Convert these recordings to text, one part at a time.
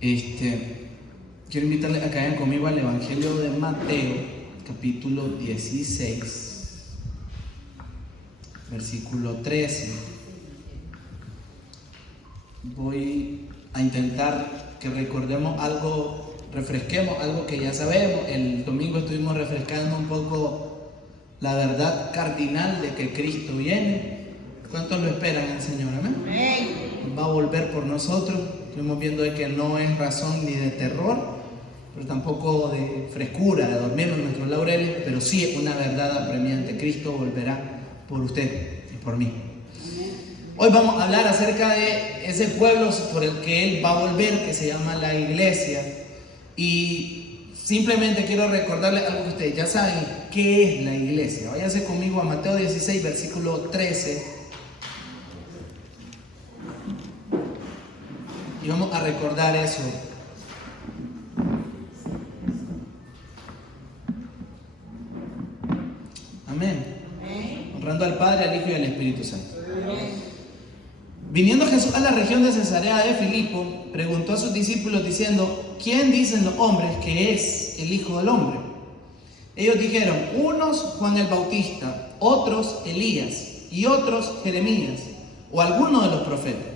Quiero invitarles a que vayan conmigo al Evangelio de Mateo, capítulo 16, versículo 13. Voy a intentar que recordemos algo, refresquemos algo que ya sabemos. El domingo estuvimos refrescando un poco la verdad cardinal de que Cristo viene. ¿Cuántos lo esperan el Señor? Amén. Va a volver por nosotros. Estuvimos viendo de que no es razón ni de terror, pero tampoco de frescura, de dormirnos en nuestros laureles, pero sí es una verdad apremiante. Cristo volverá por usted y por mí. Hoy vamos a hablar acerca de ese pueblo por el que Él va a volver, que se llama la iglesia. Y simplemente quiero recordarles algo que ustedes ya saben. ¿Qué es la iglesia? Váyanse conmigo a Mateo 16, versículo 13. Y vamos a recordar eso. Amén. Honrando al Padre, al Hijo y al Espíritu Santo. Viniendo Jesús a la región de Cesarea de Filipo, preguntó a sus discípulos diciendo: ¿quién dicen los hombres que es el Hijo del Hombre? Ellos dijeron: unos Juan el Bautista, otros Elías y otros Jeremías o alguno de los profetas.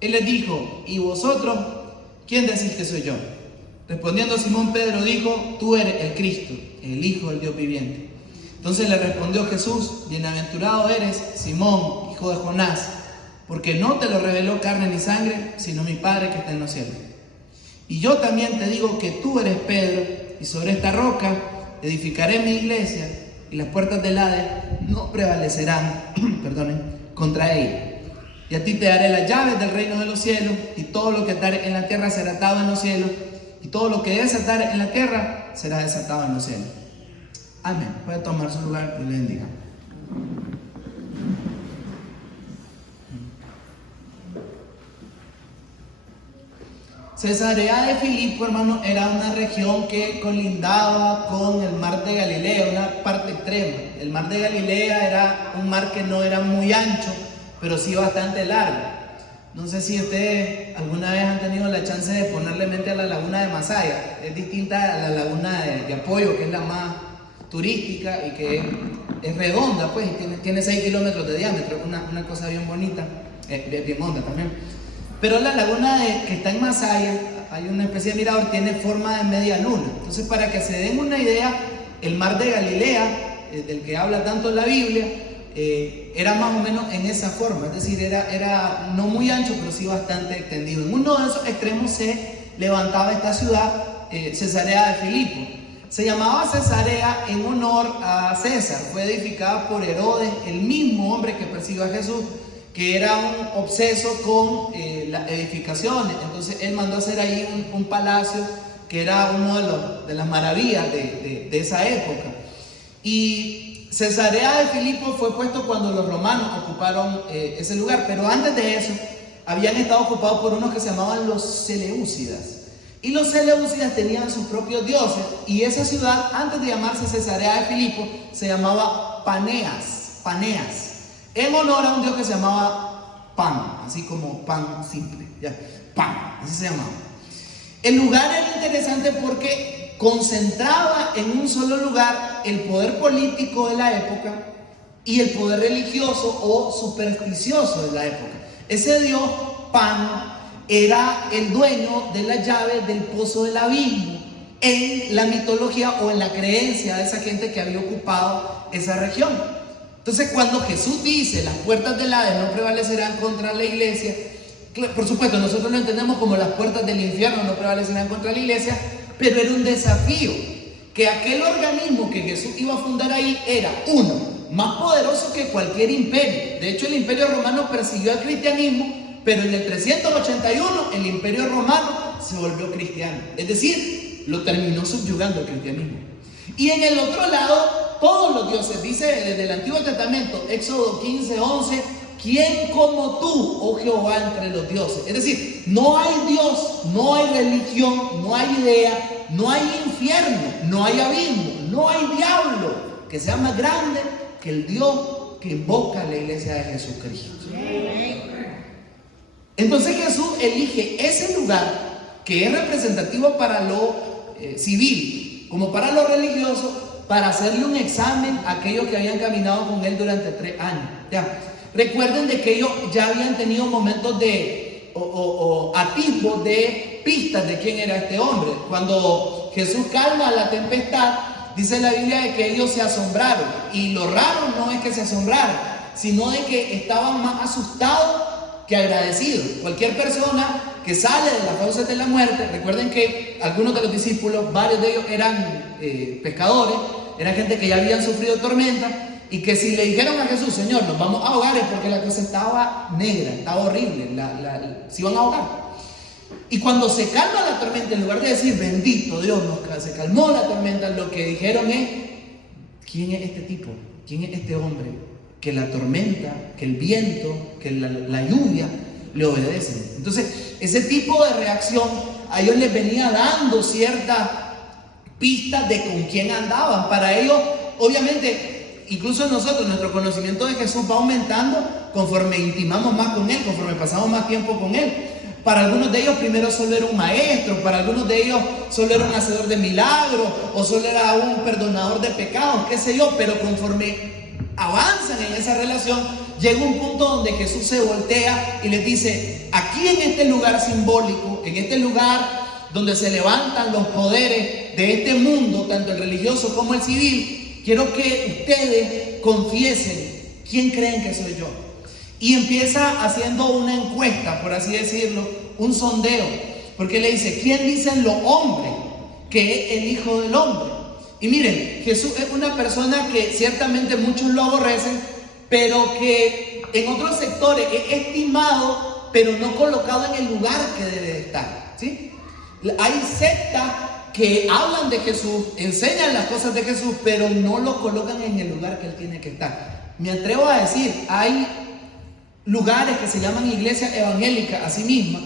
Él les dijo: ¿y vosotros quién decís que soy yo? Respondiendo Simón Pedro dijo: tú eres el Cristo, el Hijo del Dios viviente. Entonces le respondió Jesús: bienaventurado eres, Simón, hijo de Jonás, porque no te lo reveló carne ni sangre, sino mi Padre que está en los cielos. Y yo también te digo que tú eres Pedro, y sobre esta roca edificaré mi iglesia, y las puertas del Hades no prevalecerán contra ella. Y a ti te daré las llaves del reino de los cielos, y todo lo que atare en la tierra será atado en los cielos, y todo lo que desatar en la tierra será desatado en los cielos. Amén. Puede tomar su lugar y le bendiga. Cesarea de Filipo, hermano, era una región que colindaba con el mar de Galilea, una parte extrema. El mar de Galilea era un mar que no era muy ancho, pero sí bastante largo. No sé si ustedes alguna vez han tenido la chance de ponerle mente a la laguna de Masaya. Es distinta a la laguna de Apoyo, que es la más turística y que es redonda, pues, y tiene 6 kilómetros de diámetro, una cosa bien bonita, bien honda también. Pero la laguna que está en Masaya, hay una especie de mirador, tiene forma de media luna. Entonces, para que se den una idea, el mar de Galilea, del que habla tanto la Biblia, era más o menos en esa forma, es decir, era no muy ancho, pero sí bastante extendido. En uno de esos extremos se levantaba esta ciudad, Cesarea de Filipo. Se llamaba Cesarea en honor a César. Fue edificada por Herodes, el mismo hombre que persiguió a Jesús, que era un obseso con las edificaciones. Entonces él mandó hacer ahí un palacio que era uno de las maravillas de esa época. Y Cesarea de Filipo fue puesto cuando los romanos ocuparon ese lugar, pero antes de eso habían estado ocupados por unos que se llamaban los Seleucidas. Y los Seleucidas tenían sus propios dioses, y esa ciudad, antes de llamarse Cesarea de Filipo, se llamaba Paneas, en honor a un dios que se llamaba Pan, así como pan simple, ya, Pan, así se llamaba. El lugar era interesante porque concentraba en un solo lugar el poder político de la época y el poder religioso o supersticioso de la época. Ese dios Pan era el dueño de las llaves del pozo del abismo en la mitología o en la creencia de esa gente que había ocupado esa región. Entonces, cuando Jesús dice las puertas del Hades no prevalecerán contra la iglesia, por supuesto nosotros lo entendemos como las puertas del infierno no prevalecerán contra la iglesia, pero era un desafío, que aquel organismo que Jesús iba a fundar ahí era, uno, más poderoso que cualquier imperio. De hecho, el imperio romano persiguió al cristianismo, pero en el 381 el imperio romano se volvió cristiano, es decir, lo terminó subyugando el cristianismo. Y en el otro lado, todos los dioses, dice desde el Antiguo Testamento, Éxodo 15:11, ¿quién como tú, oh Jehová, entre los dioses? Es decir, no hay Dios, no hay religión, no hay idea, no hay infierno, no hay abismo, no hay diablo que sea más grande que el Dios que invoca a la iglesia de Jesucristo. Entonces Jesús elige ese lugar que es representativo para lo civil como para lo religioso, para hacerle un examen a aquellos que habían caminado con él durante 3 años. Ya. Recuerden de que ellos ya habían tenido momentos de atisbos de pistas de quién era este hombre. Cuando Jesús calma la tempestad, dice la Biblia de que ellos se asombraron. Y lo raro no es que se asombraron, sino de que estaban más asustados que agradecidos. Cualquier persona que sale de las causas de la muerte, recuerden que algunos de los discípulos, varios de ellos eran pescadores, eran gente que ya habían sufrido tormenta, y que si le dijeron a Jesús, Señor, nos vamos a ahogar, es porque la cosa estaba negra, estaba horrible, se iban a ahogar. Y cuando se calma la tormenta, en lugar de decir, bendito Dios, se calmó la tormenta, lo que dijeron es, ¿quién es este tipo? ¿Quién es este hombre? Que la tormenta, que el viento, que la lluvia le obedecen. Entonces, ese tipo de reacción a ellos les venía dando cierta pista de con quién andaban. Para ellos, obviamente, incluso nosotros, nuestro conocimiento de Jesús va aumentando conforme intimamos más con Él, conforme pasamos más tiempo con Él. Para algunos de ellos primero solo era un maestro, para algunos de ellos solo era un hacedor de milagros, o solo era un perdonador de pecados, qué sé yo, pero conforme avanzan en esa relación, llega un punto donde Jesús se voltea y les dice, aquí en este lugar simbólico, en este lugar donde se levantan los poderes de este mundo, tanto el religioso como el civil, quiero que ustedes confiesen quién creen que soy yo. Y empieza haciendo una encuesta, por así decirlo, un sondeo, porque le dice, ¿quién dicen los hombres que es el Hijo del Hombre? Y miren, Jesús es una persona que ciertamente muchos lo aborrecen, pero que en otros sectores es estimado, pero no colocado en el lugar que debe de estar, ¿sí? Hay sectas que hablan de Jesús, enseñan las cosas de Jesús, pero no lo colocan en el lugar que Él tiene que estar. Me atrevo a decir, hay lugares que se llaman iglesias evangélicas a sí mismas,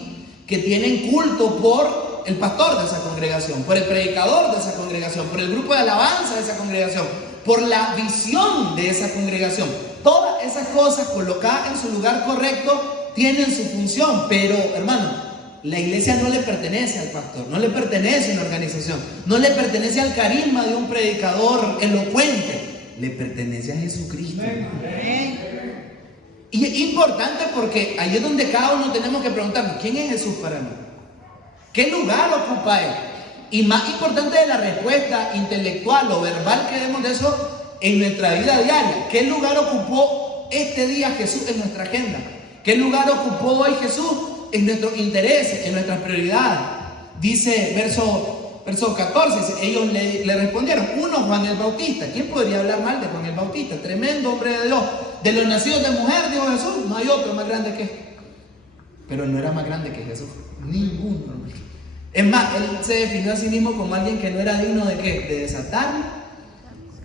que tienen culto por el pastor de esa congregación, por el predicador de esa congregación, por el grupo de alabanza de esa congregación, por la visión de esa congregación. Todas esas cosas colocadas en su lugar correcto tienen su función, pero hermano, la iglesia no le pertenece al pastor, no le pertenece a una organización, no le pertenece al carisma de un predicador elocuente, le pertenece a Jesucristo. Y es importante porque ahí es donde cada uno tenemos que preguntarnos, ¿quién es Jesús para mí? ¿Qué lugar ocupa Él? Y más importante de la respuesta intelectual o verbal que demos de eso en nuestra vida diaria, ¿qué lugar ocupó este día Jesús en nuestra agenda? ¿Qué lugar ocupó hoy Jesús en nuestros intereses, en nuestras prioridades? Dice verso 14, dice, ellos le respondieron, uno, Juan el Bautista. ¿Quién podría hablar mal de Juan el Bautista? Tremendo hombre de Dios. De los nacidos de mujer, dijo Jesús, no hay otro más grande que él. Pero no era más grande que Jesús, ninguno. Es más, él se definió a sí mismo como alguien que no era digno de ¿qué? De desatar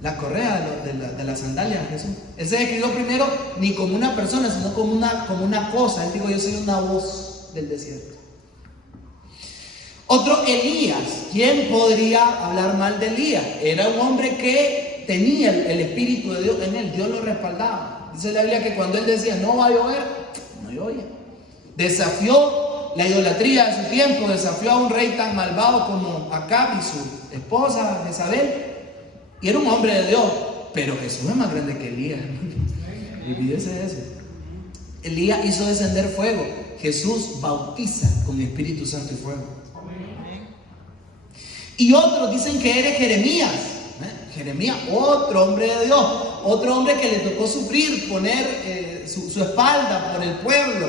la correa de las sandalias de Jesús. Él se describió primero ni como una persona, sino como una cosa. Él dijo, yo soy una voz del desierto. Otro, Elías. ¿Quién podría hablar mal de Elías? Era un hombre que tenía el Espíritu de Dios en él, Dios lo respaldaba. Dice la Biblia que cuando él decía no va a llover, no llovía. Desafió la idolatría de su tiempo, desafió a un rey tan malvado como Acab y su esposa Jezabel, y era un hombre de Dios. Pero Jesús es más grande que Elías. Olvídese de eso. Elías hizo descender fuego, Jesús bautiza con Espíritu Santo y fuego. Y otros dicen que eres Jeremías. Jeremías, otro hombre de Dios, otro hombre que le tocó sufrir, poner su espalda por el pueblo,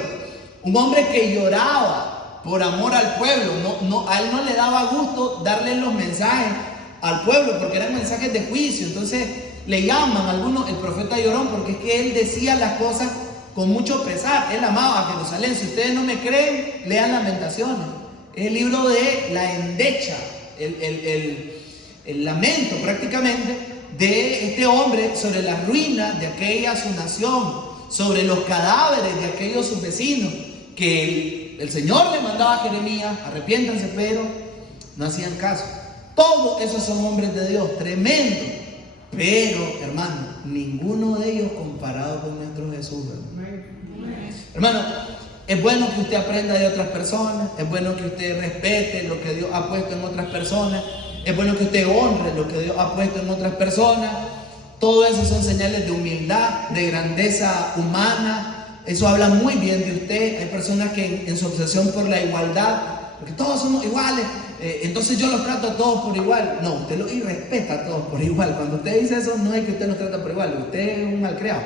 un hombre que lloraba por amor al pueblo. A él no le daba gusto darle los mensajes al pueblo porque eran mensajes de juicio. Entonces le llaman a algunos el profeta llorón, porque es que él decía las cosas con mucho pesar. Él amaba a Jerusalén. Si ustedes no me creen, lean Lamentaciones, es el libro de la endecha, el lamento prácticamente de este hombre sobre las ruinas de aquella su nación, sobre los cadáveres de aquellos sus vecinos, que el Señor le mandaba a Jeremías, arrepiéntanse, pero no hacían caso. Todos esos son hombres de Dios, tremendos, pero hermano, ninguno de ellos comparado con nuestro Jesús. Hermano, Es bueno que usted aprenda de otras personas, es bueno que usted respete lo que Dios ha puesto en otras personas, es bueno que usted honre lo que Dios ha puesto en otras personas. Todo eso son señales de humildad, de grandeza humana. Eso habla muy bien de usted. Hay personas que en su obsesión por la igualdad, porque todos somos iguales, entonces yo los trato a todos por igual. No, usted los respeta a todos por igual. Cuando usted dice eso, no es que usted los trata por igual, usted es un malcriado.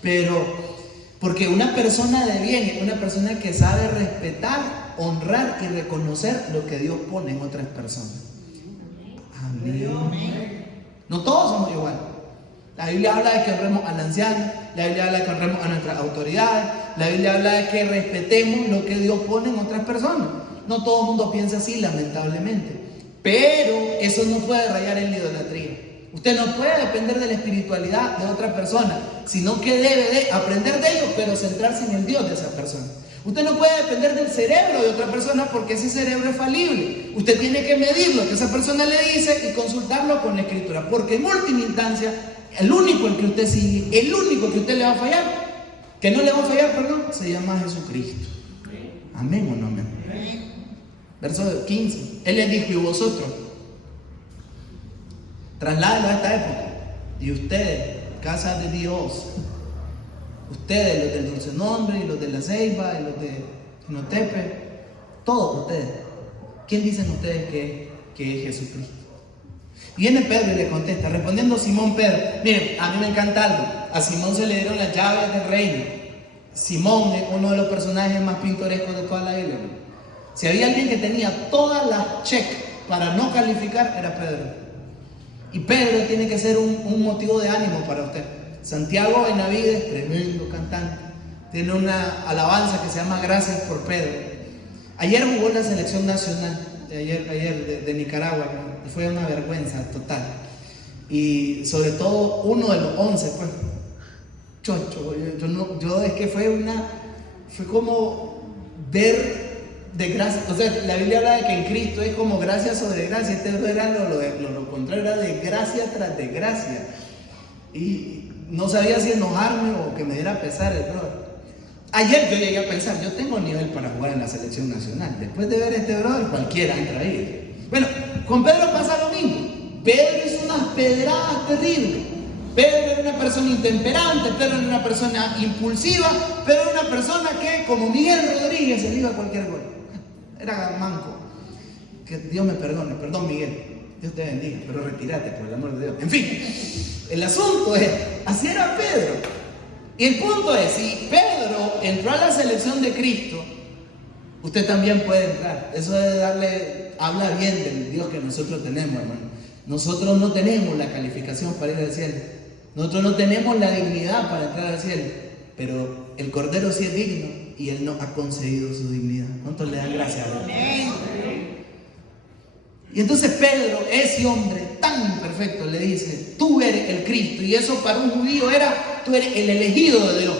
Pero porque una persona de bien es una persona que sabe respetar, honrar y reconocer lo que Dios pone en otras personas. Amén. No todos somos iguales. La Biblia habla de que honremos al anciano, la Biblia habla de que honremos a nuestras autoridades, la Biblia habla de que respetemos lo que Dios pone en otras personas. No todo el mundo piensa así, lamentablemente. Pero eso no puede rayar en la idolatría. Usted no puede depender de la espiritualidad de otra persona, sino que debe de aprender de ellos, pero centrarse en el Dios de esa persona. Usted no puede depender del cerebro de otra persona porque ese cerebro es falible. Usted tiene que medir lo que esa persona le dice y consultarlo con la Escritura, porque en última instancia, el único el que usted sigue, el único que usted le va a fallar, que no le va a fallar, perdón, se llama Jesucristo. Amén o no amén. Verso 15. Él les dijo: y vosotros, trasládenlo a esta época. Y ustedes, casa de Dios, ustedes, los del Dulce Nombre, y los de La Ceiba, y los de Jinotepe, todos ustedes, ¿quién dicen ustedes que es Jesucristo? Viene Pedro y le contesta, respondiendo Simón Pedro. Miren, a mí me encanta algo. A Simón se le dieron las llaves del reino. Simón es uno de los personajes más pintorescos de toda la Biblia. Si había alguien que tenía todas las check para no calificar, era Pedro. Y Pedro tiene que ser un motivo de ánimo para usted. Santiago Benavides, tremendo cantante, tiene una alabanza que se llama Gracias por Pedro. Ayer jugó la selección nacional de Nicaragua, ¿no? Fue una vergüenza total. Y sobre todo uno de los 11, pues, chocho. Yo es que fue como ver de gracia. O sea, la Biblia habla de que en Cristo es como gracia sobre gracia. Este era lo contrario, era de gracia tras de gracia. Y no sabía si enojarme o que me diera pesar el brother. Ayer yo llegué a pensar, yo tengo nivel para jugar en la selección nacional. Después de ver este brother, cualquiera entra ahí. Bueno, con Pedro pasa lo mismo. Pedro hizo unas pedradas terribles. Pedro era una persona intemperante, Pedro era una persona impulsiva, Pedro era una persona que, como Miguel Rodríguez, se le iba a cualquier gol. Era manco. Que Dios me perdone, perdón Miguel, Dios te bendiga, pero retírate por el amor de Dios. En fin, el asunto es, así era Pedro. Y el punto es, si Pedro entró a la selección de Cristo, usted también puede entrar. Eso habla bien del Dios que nosotros tenemos, hermano. Nosotros no tenemos la calificación para ir al cielo. Nosotros no tenemos la dignidad para entrar al cielo. Pero el Cordero sí es digno y Él nos ha concedido su dignidad. ¿Cuántos le dan gracias a Dios? Y entonces Pedro, ese hombre tan imperfecto, le dice: tú eres el Cristo. Y eso para un judío era: tú eres el elegido de Dios.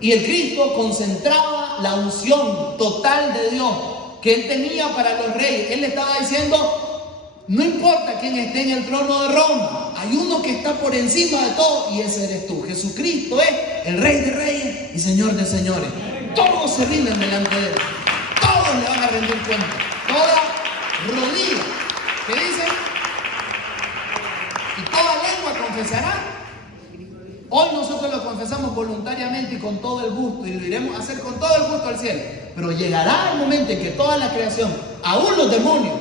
Y el Cristo concentraba la unción total de Dios que Él tenía para los reyes. Él le estaba diciendo: no importa quién esté en el trono de Roma, hay uno que está por encima de todo y ese eres tú. Jesucristo es el Rey de Reyes y Señor de Señores. Todos se rinden delante de Él. Todos le van a rendir cuenta. Toda rodilla. ¿Qué dice? Y toda lengua confesará. Hoy nosotros lo confesamos voluntariamente y con todo el gusto, y lo iremos a hacer con todo el gusto al cielo. Pero llegará el momento en que toda la creación, aún los demonios,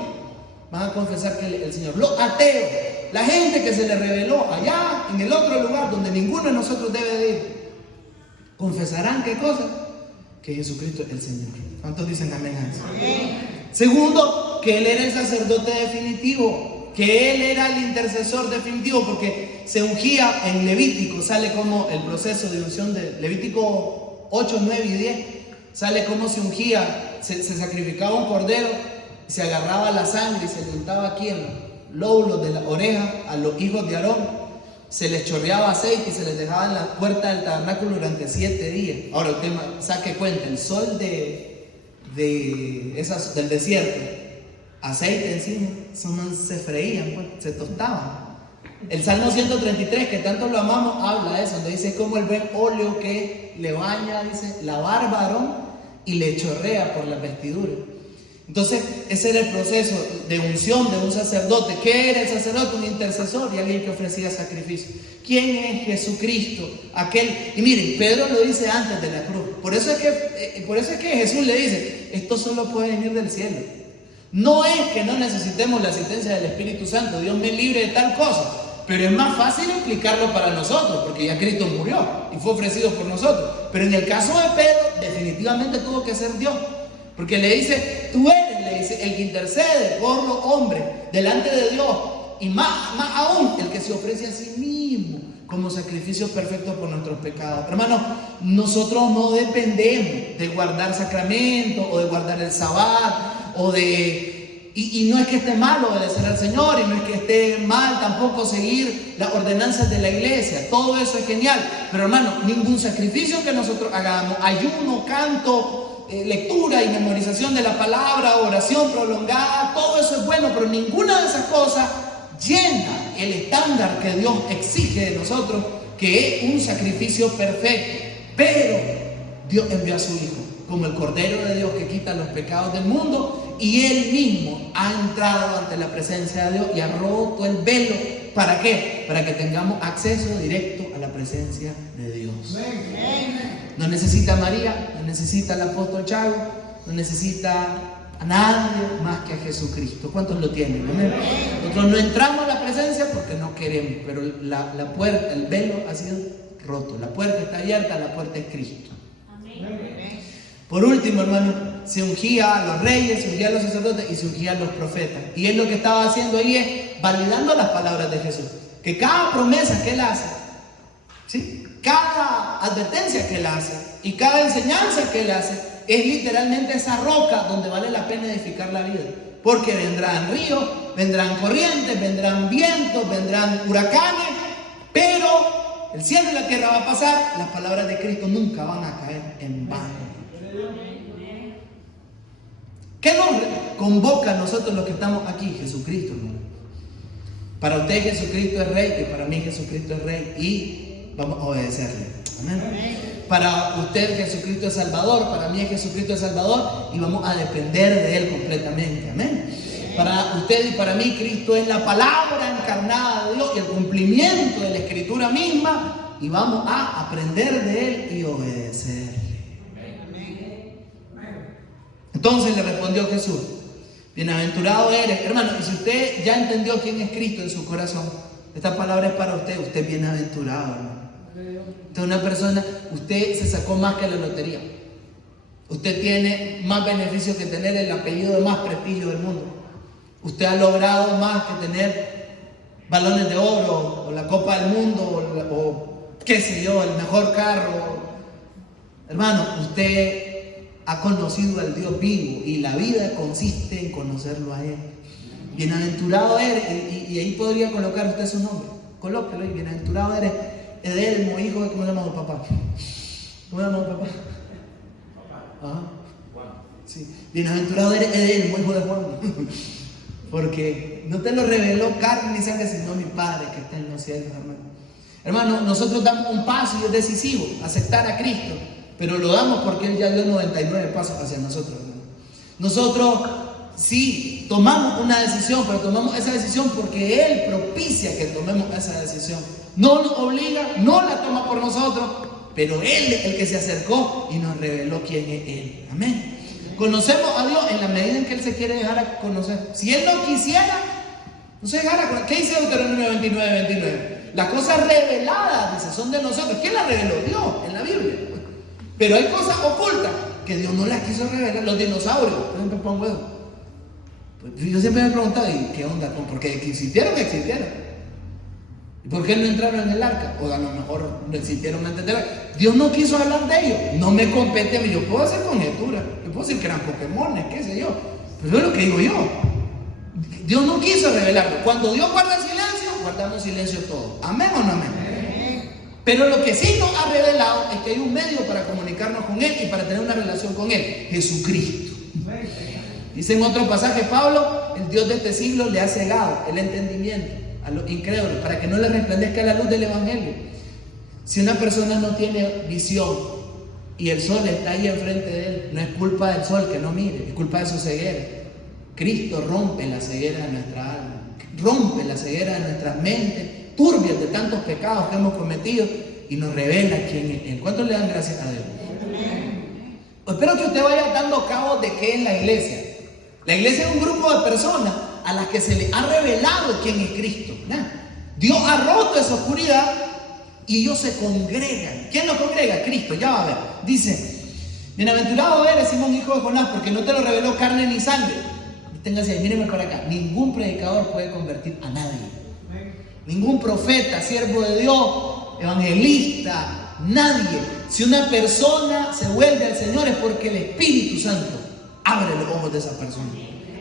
van a confesar que el Señor, los ateos, la gente que se le reveló allá en el otro lugar donde ninguno de nosotros debe de ir, confesarán ¿qué cosa? Que Jesucristo es el Señor. ¿Cuántos dicen amén a eso? Segundo, que Él era el sacerdote definitivo, que Él era el intercesor definitivo, porque se ungía en Levítico, sale como el proceso de unción de Levítico 8, 9 y 10, sale como se ungía, se sacrificaba un cordero, se agarraba la sangre y se le untaba aquí en los lóbulos de la oreja a los hijos de Aarón, se les chorreaba aceite y se les dejaba en la puerta del tabernáculo durante 7 días. Ahora el tema, saque cuenta, el sol del desierto, aceite encima, se freían, pues, se tostaban. El Salmo 133, que tanto lo amamos, habla de eso, donde dice como el buen óleo que le baña, dice, la barba a Aarón y le chorrea por las vestiduras. Entonces, ese era el proceso de unción de un sacerdote. ¿Qué era el sacerdote? Un intercesor y alguien que ofrecía sacrificio. ¿Quién es Jesucristo? Y miren, Pedro lo dice antes de la cruz. Por eso es que Jesús le dice, esto solo puede venir del cielo. No es que no necesitemos la asistencia del Espíritu Santo, Dios me libre de tal cosa, pero es más fácil explicarlo para nosotros, porque ya Cristo murió y fue ofrecido por nosotros. Pero en el caso de Pedro, definitivamente tuvo que ser Dios. Porque le dice, tú eres, le dice, el que intercede por los hombres delante de Dios. Y más aún, el que se ofrece a sí mismo como sacrificio perfecto por nuestros pecados. Hermanos, nosotros no dependemos de guardar sacramentos o de guardar el sabbat y no es que esté mal obedecer al Señor, y no es que esté mal tampoco seguir las ordenanzas de la iglesia. Todo eso es genial. Pero hermano, ningún sacrificio que nosotros hagamos, ayuno, canto, lectura y memorización de la palabra, oración prolongada, todo eso es bueno, pero ninguna de esas cosas llena el estándar que Dios exige de nosotros, que es un sacrificio perfecto. Pero Dios envió a su Hijo como el Cordero de Dios que quita los pecados del mundo, y Él mismo ha entrado ante la presencia de Dios y ha roto el velo. ¿Para qué? Para que tengamos acceso directo a la presencia de Dios. No necesita a María, no necesita al apóstol Chago, no necesita a nadie más que a Jesucristo. ¿Cuántos lo tienen? ¿Amén? Nosotros no entramos a la presencia porque no queremos, pero la puerta, el velo ha sido roto. La puerta está abierta, la puerta es Cristo. Amén. Por último, hermano, se ungía a los reyes, se ungía a los sacerdotes y se ungía a los profetas. Y él lo que estaba haciendo ahí es validando las palabras de Jesús. Que cada promesa que él hace, ¿sí?, cada advertencia que él hace y cada enseñanza que él hace es literalmente esa roca donde vale la pena edificar la vida. Porque vendrán ríos, vendrán corrientes, vendrán vientos, vendrán huracanes, pero el cielo y la tierra va a pasar, las palabras de Cristo nunca van a caer en vano. ¿Qué nombre convoca a nosotros los que estamos aquí? Jesucristo, hermano. Para usted Jesucristo es Rey y para mí Jesucristo es Rey y vamos a obedecerle. Amén. Para usted Jesucristo es Salvador, para mí Jesucristo es Salvador y vamos a depender de Él completamente. Amén. Para usted y para mí Cristo es la palabra encarnada de Dios y el cumplimiento de la Escritura misma, y vamos a aprender de Él y obedecerle. Entonces le respondió Jesús, bienaventurado eres, hermano, y si usted ya entendió quién es Cristo en su corazón, esta palabra es para usted, usted es bienaventurado, hermano. Usted es una persona, usted se sacó más que la lotería. Usted tiene más beneficio que tener el apellido de más prestigio del mundo. Usted ha logrado más que tener balones de oro, o la Copa del Mundo, o qué sé yo, el mejor carro. Hermano, usted ha conocido al Dios vivo y la vida consiste en conocerlo a Él. Bienaventurado eres, y ahí podría colocar usted su nombre. Colóquelo ahí, bienaventurado eres, Edelmo, hijo de, ¿cómo se llama tu papá? ¿Cómo se llama tu papá? Ajá. Sí. Bienaventurado eres, Edelmo, hijo de Juan. Porque no te lo reveló carne ni sangre, sino mi Padre que está en los cielos, hermano. Hermano, nosotros damos un paso y es decisivo, aceptar a Cristo. Pero lo damos porque Él ya dio 99 pasos hacia nosotros, hermano. Nosotros sí tomamos una decisión, pero tomamos esa decisión porque Él propicia que tomemos esa decisión. No nos obliga, no la toma por nosotros, pero Él es el que se acercó y nos reveló quién es Él. Amén. Conocemos a Dios en la medida en que Él se quiere dejar a conocer. Si Él no quisiera, no se dejara a conocer. ¿Qué dice Deuteronomio 29:29? Las cosas reveladas, dice, son de nosotros. ¿Quién las reveló? Dios, en la Biblia. Pero hay cosas ocultas que Dios no las quiso revelar. Los dinosaurios, por ejemplo, pon huevo. Pues yo siempre me he preguntado, ¿y qué onda? Porque existieron. ¿Y por qué no entraron en el arca? O a lo mejor no existieron antes del arca. Dios no quiso hablar de ellos. No me compete a mí. Yo puedo hacer conjeturas. Yo puedo decir que eran Pokémones, qué sé yo. Pero es lo que digo yo. Dios no quiso revelarlo. Cuando Dios guarda silencio, guardamos silencio todos. ¿Amén o no amén? Pero lo que sí nos ha revelado es que hay un medio para comunicarnos con Él y para tener una relación con Él: Jesucristo. Dice en otro pasaje Pablo, el Dios de este siglo le ha cegado el entendimiento a los incrédulos, para que no les resplandezca la luz del Evangelio. Si una persona no tiene visión y el sol está ahí enfrente de él, no es culpa del sol que no mire, es culpa de su ceguera. Cristo rompe la ceguera de nuestra alma, rompe la ceguera de nuestras mentes, turbias de tantos pecados que hemos cometido, y nos revela quién es Él. ¿Cuántos le dan gracias a Dios? Espero que usted vaya dando cabo de qué es la iglesia. La iglesia es un grupo de personas a las que se les ha revelado quién es Cristo. Dios ha roto esa oscuridad y ellos se congregan. ¿Quién los congrega? Cristo. Ya va a ver. Dice: bienaventurado eres, Simón, hijo de Jonás, porque no te lo reveló carne ni sangre. Téngase, mírenme para acá. Ningún predicador puede convertir a nadie. Ningún profeta, siervo de Dios, evangelista, nadie. Si una persona se vuelve al Señor es porque el Espíritu Santo abre los ojos de esa persona.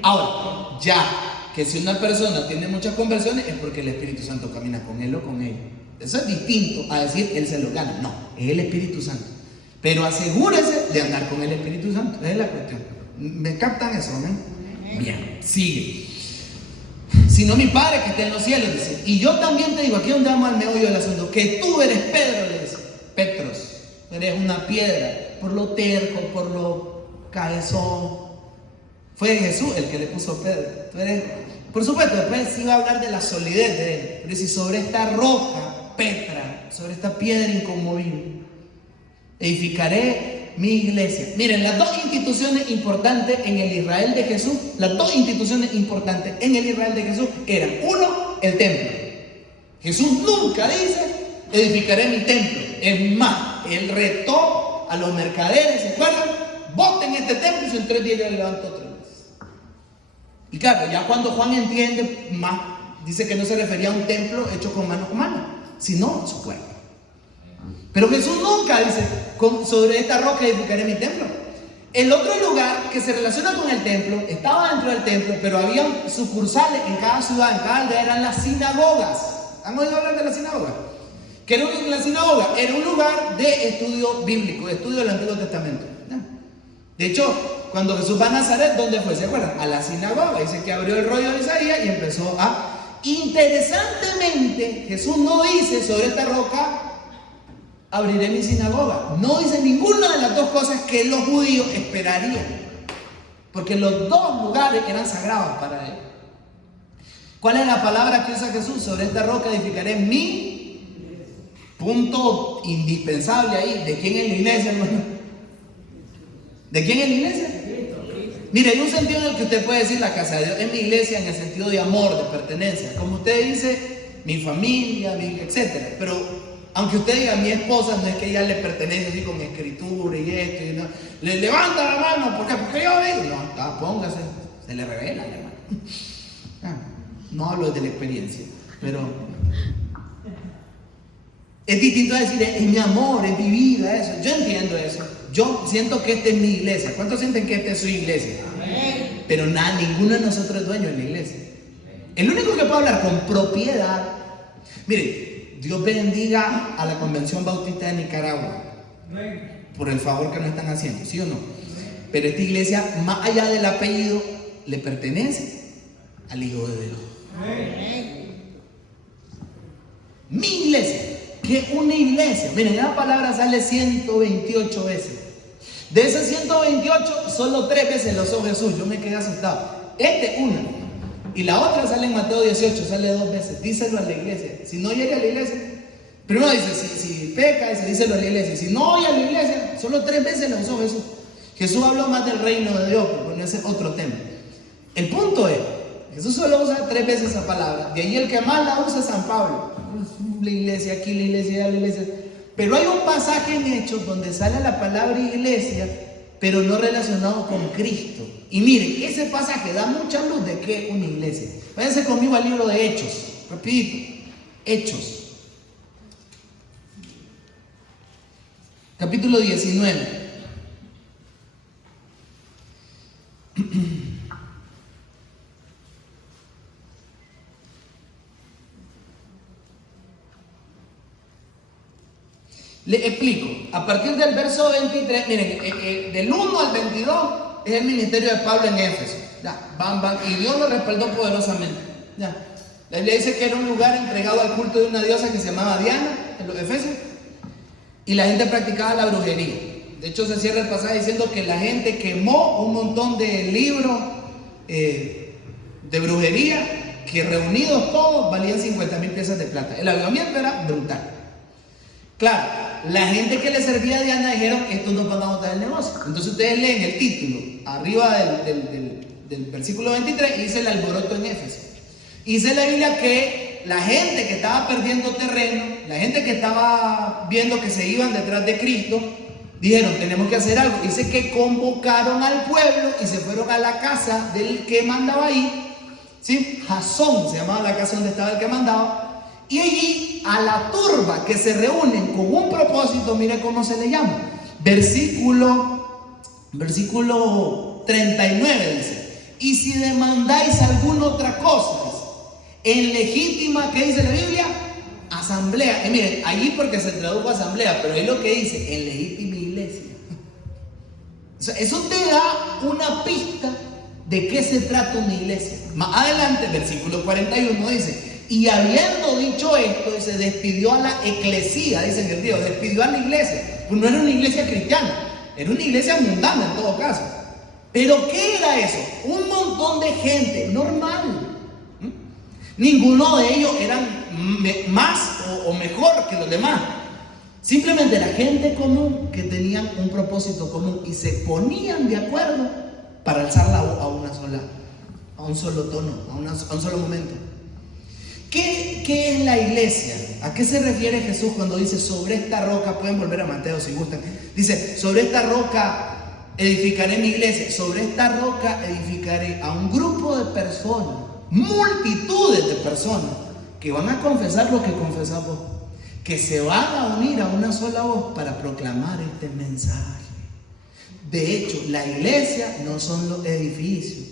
Ahora, ya que si una persona tiene muchas conversiones es porque el Espíritu Santo camina con él o con ella. Eso es distinto a decir él se lo gana. No, es el Espíritu Santo. Pero asegúrese de andar con el Espíritu Santo. Esa es la cuestión. ¿Me captan eso, no? Bien, sigue. Sino mi Padre que está en los cielos, dice. Y yo también te digo, aquí donde vamos al meollo del asunto, que tú eres Pedro, le dice. Petros, eres una piedra, por lo terco, por lo cabezón. Fue Jesús el que le puso Pedro. Tú eres, por supuesto, después sí va a hablar de la solidez de él. Pero si sobre esta roca, Petra, sobre esta piedra inconmovible, edificaré mi iglesia. Miren, las dos instituciones importantes en el Israel de Jesús, las dos instituciones importantes en el Israel de Jesús eran: uno, el templo. Jesús nunca dice, edificaré mi templo. Es más, él retó a los mercaderes, ¿se acuerdan? Boten este templo y en 3 días yo le levanto otra vez. Y claro, ya cuando Juan entiende más, dice que no se refería a un templo hecho con manos humanas, sino su cuerpo. Pero Jesús nunca dice, sobre esta roca edificaré mi templo. El otro lugar que se relaciona con el templo estaba dentro del templo, pero había sucursales en cada ciudad, en cada aldea, eran las sinagogas. ¿Han oído hablar de la sinagoga? ¿Qué era la sinagoga? Era un lugar de estudio bíblico, de estudio del Antiguo Testamento. De hecho, cuando Jesús va a Nazaret, ¿dónde fue? ¿Se acuerdan? A la sinagoga. Dice que abrió el rollo de Isaías y empezó a... Interesantemente, Jesús no dice, sobre esta roca abriré mi sinagoga. No dice ninguna de las dos cosas que los judíos esperarían, porque los dos lugares eran sagrados para él. ¿Cuál es la palabra que usa Jesús? Sobre esta roca edificaré mi punto indispensable ahí. ¿De quién es la iglesia, hermano? ¿De quién es la iglesia? Mire, hay un sentido en el que usted puede decir la casa de Dios es mi iglesia, en el sentido de amor, de pertenencia. Como usted dice, mi familia, etc. Pero aunque usted diga mi esposa, no es que ella le pertenece así con escritura y esto y no. Le levanta la mano, ¿por qué? Porque yo digo, no, póngase, se le revela, hermano. No hablo de la experiencia, pero es distinto a decir es mi amor, es mi vida, eso. Yo entiendo eso. Yo siento que esta es mi iglesia. ¿Cuántos sienten que esta es su iglesia? Amén. Pero ninguno de nosotros es dueño de la iglesia. El único que puede hablar con propiedad. Mire, Dios bendiga a la Convención Bautista de Nicaragua por el favor que nos están haciendo, ¿sí o no? Pero esta iglesia, más allá del apellido, le pertenece al Hijo de Dios. Mi iglesia, que es una iglesia. Miren, esa palabra sale 128 veces. De esas 128, solo 3 veces lo usó Jesús. Yo me quedé asustado. Una. Y la otra sale en Mateo 18, sale 2 veces. Díselo a la iglesia. Si no llega a la iglesia, primero dice, si peca, díselo a la iglesia. Si no oye a la iglesia, solo 3 veces lo usó Jesús. Jesús habló más del reino de Dios, pero ese es otro tema. El punto es, Jesús solo usa 3 veces esa palabra. De ahí el que más la usa es San Pablo. La iglesia aquí, la iglesia allá, la iglesia. Pero hay un pasaje en Hechos donde sale la palabra iglesia, pero no relacionado con Cristo. Y miren, ese pasaje da mucha luz de qué es una iglesia. Váyanse conmigo al libro de Hechos, rapidito. Hechos. Capítulo 19. Le explico, a partir del verso 23, miren, del 1 al 22 es el ministerio de Pablo en Éfeso. Ya, y Dios lo respaldó poderosamente. Ya. La Biblia dice que era un lugar entregado al culto de una diosa que se llamaba Diana, en los Efesios, y la gente practicaba la brujería. De hecho, se cierra el pasaje diciendo que la gente quemó un montón de libros de brujería, que reunidos todos valían 50,000 piezas de plata. El avivamiento era brutal. Claro, la gente que le servía a Diana dijeron: estos nos van a botar el negocio. Entonces ustedes leen el título arriba del versículo 23 y dice: el alboroto en Éfeso. Y dice la Biblia que la gente que estaba perdiendo terreno, la gente que estaba viendo que se iban detrás de Cristo, dijeron: tenemos que hacer algo. Dice que convocaron al pueblo y se fueron a la casa del que mandaba ahí, ¿sí? Jasón se llamaba la casa donde estaba el que mandaba. Y allí a la turba que se reúnen con un propósito, mire cómo se le llama. Versículo 39 dice: y si demandáis alguna otra cosa en legítima, ¿qué dice la Biblia? Asamblea. Y miren, allí porque se tradujo asamblea, pero ahí lo que dice: en legítima iglesia. O sea, eso te da una pista de qué se trata una iglesia. Más adelante, versículo 41 dice: y habiendo dicho esto, se despidió a la eclesía, dice en el griego, despidió a la iglesia. Pues no era una iglesia cristiana, era una iglesia mundana en todo caso. Pero ¿qué era eso? Un montón de gente normal. Ninguno de ellos eran más o mejor que los demás. Simplemente la gente común que tenían un propósito común y se ponían de acuerdo para alzar la voz a un solo tono, a un solo momento. ¿Qué es la iglesia? ¿A qué se refiere Jesús cuando dice: sobre esta roca? Pueden volver a Mateo si gustan. Dice: sobre esta roca edificaré mi iglesia. Sobre esta roca edificaré a un grupo de personas, multitudes de personas, que van a confesar lo que confesas vos, que se van a unir a una sola voz para proclamar este mensaje. De hecho, la iglesia no son los edificios.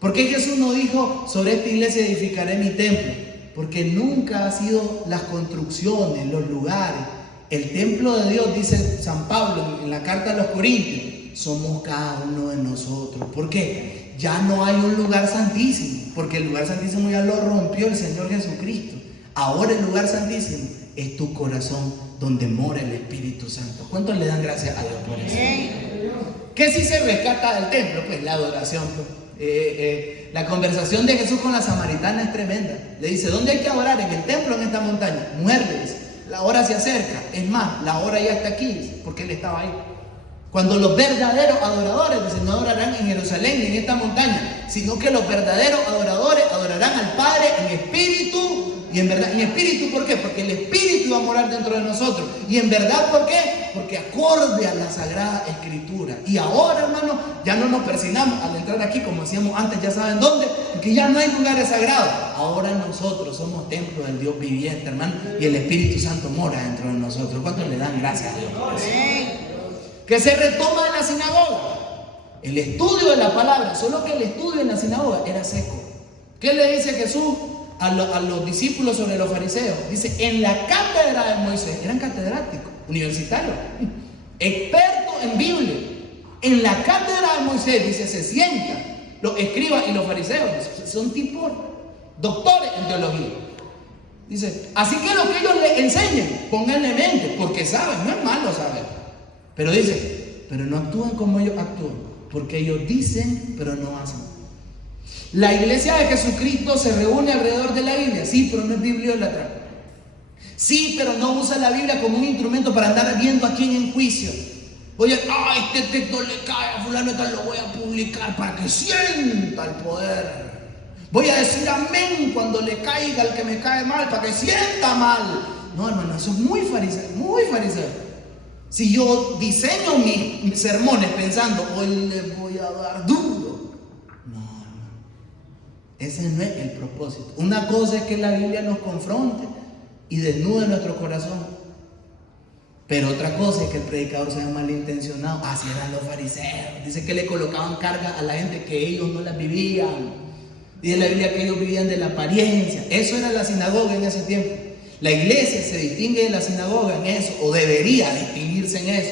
¿Por qué Jesús no dijo: sobre esta iglesia edificaré mi templo? Porque nunca ha sido las construcciones, los lugares. El templo de Dios, dice San Pablo en la carta a los Corintios, somos cada uno de nosotros. ¿Por qué? Ya no hay un lugar santísimo, porque el lugar santísimo ya lo rompió el Señor Jesucristo. Ahora el lugar santísimo es tu corazón, donde mora el Espíritu Santo. ¿Cuántos le dan gracias a Dios por eso? ¿Qué si se rescata del templo? Pues la adoración. La conversación de Jesús con la samaritana es tremenda. Le dice: ¿dónde hay que adorar? ¿En el templo o en esta montaña? Muerdes. La hora se acerca. Es más, la hora ya está aquí, porque él estaba ahí. Cuando los verdaderos adoradores, dice, no adorarán en Jerusalén ni en esta montaña, sino que los verdaderos adoradores adorarán al Padre en espíritu y en verdad. ¿En espíritu por qué? Porque el Espíritu va a morar dentro de nosotros. ¿Y en verdad por qué? Porque acorde a la Sagrada Escritura. Y ahora, hermano, ya no nos persignamos al entrar aquí como hacíamos antes, ya saben dónde, porque ya no hay lugares sagrados. Ahora nosotros somos templo del Dios viviente, hermano, y el Espíritu Santo mora dentro de nosotros. ¿Cuántos le dan gracias a Dios por eso? Que se retoma en la sinagoga el estudio de la palabra, solo que el estudio en la sinagoga era seco. ¿Qué le dice Jesús a los discípulos sobre los fariseos? Dice: en la cátedra de Moisés, eran catedráticos, universitarios, expertos en Biblia. En la cátedra de Moisés, dice, se sientan los escribas y los fariseos, son tipos doctores en teología. Dice: así que lo que ellos les enseñen, pónganle mente, porque saben, no es malo saber. Pero dice: pero no actúan como ellos actúan, porque ellos dicen, pero no hacen. La iglesia de Jesucristo se reúne alrededor de la Biblia, sí, pero no es bibliólatra. Sí, pero no usa la Biblia como un instrumento para andar viendo a quién en juicio. Oye, este texto le cae a fulano, lo voy a publicar para que sienta el poder. Voy a decir amén cuando le caiga al que me cae mal, para que sienta mal. No, hermano, eso es muy fariseo, muy fariseo. Si yo diseño mis sermones pensando, hoy les voy a dar duro. No. Ese no es el propósito. Una cosa es que la Biblia nos confronte y desnude nuestro corazón. Pero otra cosa es que el predicador sea malintencionado. Así eran los fariseos. Dice que le colocaban carga a la gente que ellos no las vivían. Dice la Biblia que ellos vivían de la apariencia. Eso era la sinagoga en ese tiempo. La iglesia se distingue de la sinagoga en eso, o debería distinguirse en eso,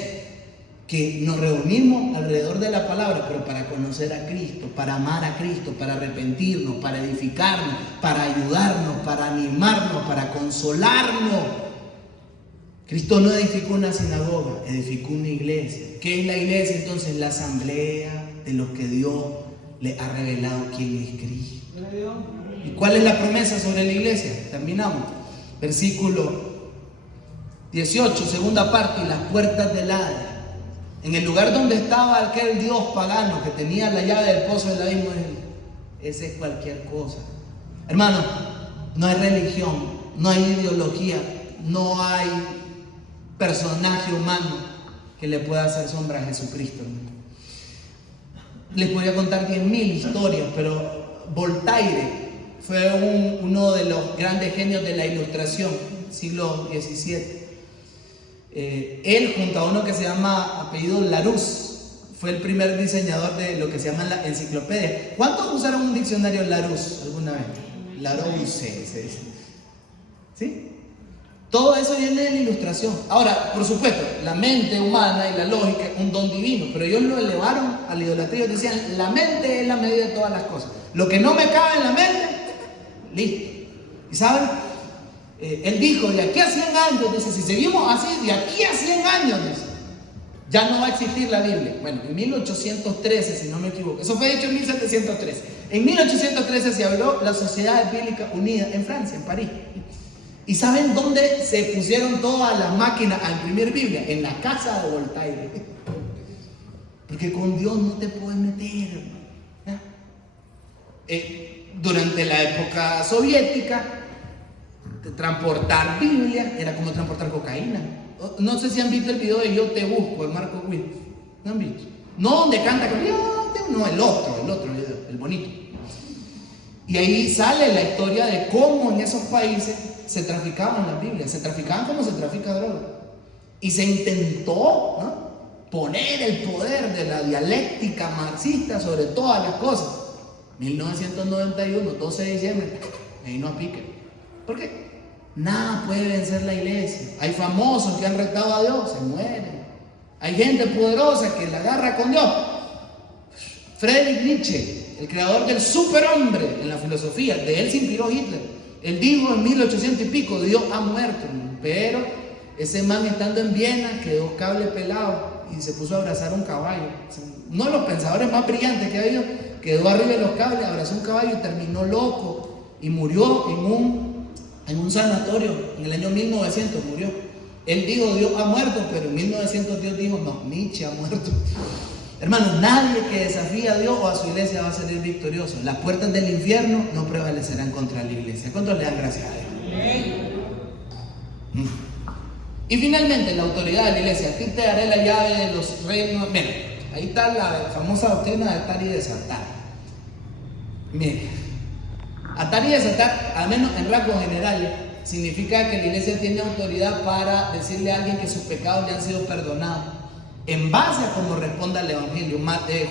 que nos reunimos alrededor de la palabra, pero para conocer a Cristo, para amar a Cristo, para arrepentirnos, para edificarnos, para ayudarnos, para animarnos, para consolarnos. Cristo no edificó una sinagoga, edificó una iglesia. ¿Qué es la iglesia? Entonces, la asamblea de los que Dios le ha revelado quién es Cristo. ¿Y cuál es la promesa sobre la iglesia? Terminamos. Versículo 18, segunda parte, y las puertas del Hades. En el lugar donde estaba aquel dios pagano que tenía la llave del pozo del abismo, ese es cualquier cosa. Hermano, no hay religión, no hay ideología, no hay personaje humano que le pueda hacer sombra a Jesucristo. Les podría contar 10.000 historias, pero Voltaire fue uno de los grandes genios de la Ilustración, siglo XVII. Él, junto a uno que se llama apellido Larousse, fue el primer diseñador de lo que se llama la enciclopedia. ¿Cuántos usaron un diccionario Larousse alguna vez? Larousse se dice. ¿Sí? Todo eso viene de la Ilustración. Ahora, por supuesto, la mente humana y la lógica es un don divino, pero ellos lo elevaron a la idolatría. Ellos decían, la mente es la medida de todas las cosas. Lo que no me cabe en la mente, listo. ¿Y saben? Él dijo, de aquí a 100 años, dice, si seguimos así, de aquí a 100 años, dice, ya no va a existir la Biblia. Bueno, en 1813, si no me equivoco, eso fue dicho en 1713. En 1813 se abrió la Sociedad Bíblica Unida en Francia, en París. ¿Y saben dónde se pusieron todas las máquinas a imprimir Biblia? En la casa de Voltaire. Porque con Dios no te puedes meter. Durante la época soviética, transportar Biblia era como transportar cocaína. No sé si han visto el video de Yo Te Busco, de Marco Witt. ¿No han visto? No donde canta con Yo Te Busco, no, el otro video, el bonito. Y ahí sale la historia de cómo en esos países se traficaban las Biblias, se traficaban como se trafica droga. Y se intentó, ¿no?, poner el poder de la dialéctica marxista sobre todas las cosas. 1991, 12 de diciembre, ahí no aplique. ¿Por qué? Nada puede vencer la iglesia. Hay famosos que han retado a Dios, se mueren. Hay gente poderosa que la agarra con Dios. Friedrich Nietzsche, el creador del superhombre en la filosofía, de él se inspiró Hitler. Él dijo en 1800 y pico, Dios ha muerto. Pero ese man, estando en Viena, quedó cable pelado y se puso a abrazar un caballo. Uno de los pensadores más brillantes que ha habido, quedó arriba de los cables, abrazó un caballo y terminó loco y murió en un sanatorio en el año 1900. Murió. Él dijo, Dios ha muerto, pero en 1900 Dios dijo, no, Nietzsche ha muerto. Hermanos, nadie que desafíe a Dios o a su iglesia va a salir victorioso. Las puertas del infierno no prevalecerán contra la iglesia. ¿Cuántos le dan gracias a Dios? Y finalmente, la autoridad de la iglesia. A ti te daré la llave de los reinos. Mira, ahí está la famosa doctrina de atar y desatar. Mira, atar y desatar, al menos en rasgos generales, significa que la iglesia tiene autoridad para decirle a alguien que sus pecados le han sido perdonados, en base a cómo responda al Evangelio.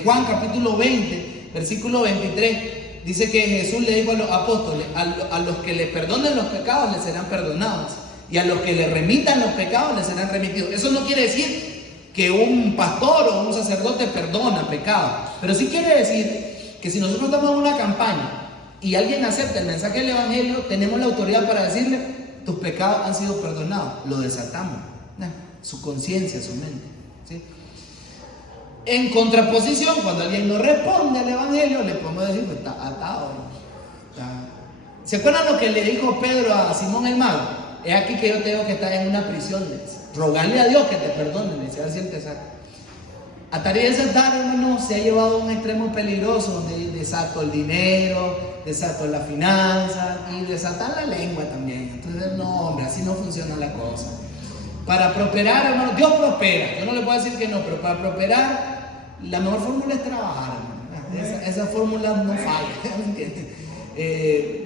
Juan capítulo 20, versículo 23, dice que Jesús le dijo a los apóstoles, a los que le perdonen los pecados les serán perdonados, y a los que le remitan los pecados les serán remitidos. Eso no quiere decir que un pastor o un sacerdote perdona pecados, pero sí quiere decir que si nosotros estamos en una campaña y alguien acepta el mensaje del Evangelio, tenemos la autoridad para decirle, tus pecados han sido perdonados. Lo desatamos, su conciencia, su mente, ¿sí? En contraposición, cuando alguien no responde al Evangelio, le podemos decir, pues está atado. ¿Se acuerdan lo que le dijo Pedro a Simón el mago? Es aquí que yo te digo que estás en una prisión. Rogarle a Dios que te perdone, le decía, así él te saca. Atar y desatar, hermano, se ha llevado a un extremo peligroso, donde desato el dinero, desato la finanza y desatar la lengua también. Entonces, no, hombre, así no funciona la cosa. Para prosperar, hermano, Dios prospera. Yo no le puedo decir que no, pero para prosperar, la mejor fórmula es trabajar, hermano. Esa fórmula no falla, ¿me entiendes?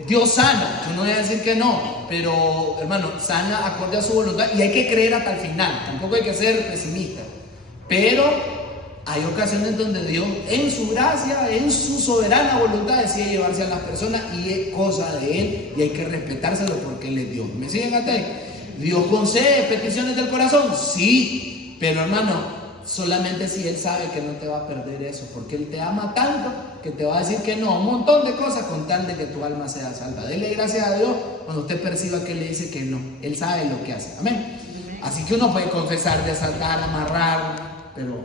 Dios sana, yo no voy a decir que no, pero, hermano, sana acorde a su voluntad y hay que creer hasta el final. Tampoco hay que ser pesimista. Pero hay ocasiones donde Dios, en su gracia, en su soberana voluntad, decide llevarse a las personas y es cosa de Él y hay que respetárselo porque Él es Dios. ¿Me siguen hasta ahí? ¿Dios concede peticiones del corazón? Sí, pero hermano, solamente si Él sabe que no te va a perder eso, porque Él te ama tanto que te va a decir que no a un montón de cosas con tal de que tu alma sea salva. Dele gracias a Dios cuando usted perciba que Él le dice que no. Él sabe lo que hace. Amén. Así que uno puede confesar, desatar, amarrar, pero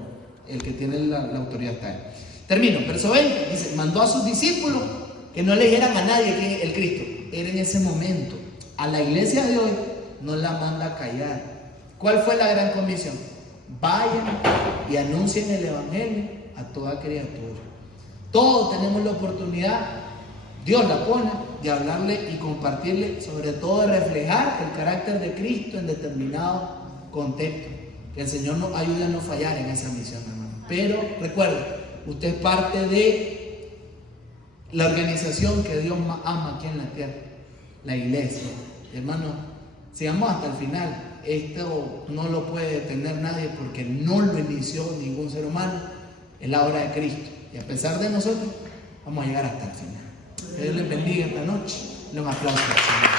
el que tiene la autoridad está Él. Termino, verso 20, dice, mandó a sus discípulos que no le dijeran a nadie que el Cristo era en ese momento. A la iglesia de hoy no la manda a callar. ¿Cuál fue la gran comisión? Vayan y anuncien el evangelio a toda criatura. Todos tenemos la oportunidad, Dios la pone, de hablarle y compartirle, sobre todo de reflejar el carácter de Cristo en determinado contexto. Que el Señor nos ayude a no fallar en esa misión, hermano. Pero recuerden, usted es parte de la organización que Dios más ama aquí en la tierra, la iglesia. Hermano, sigamos hasta el final. Esto no lo puede detener nadie porque no lo inició ningún ser humano. Es la obra de Cristo. Y a pesar de nosotros, vamos a llegar hasta el final. Que Dios les bendiga esta noche. Un aplauso al Señor.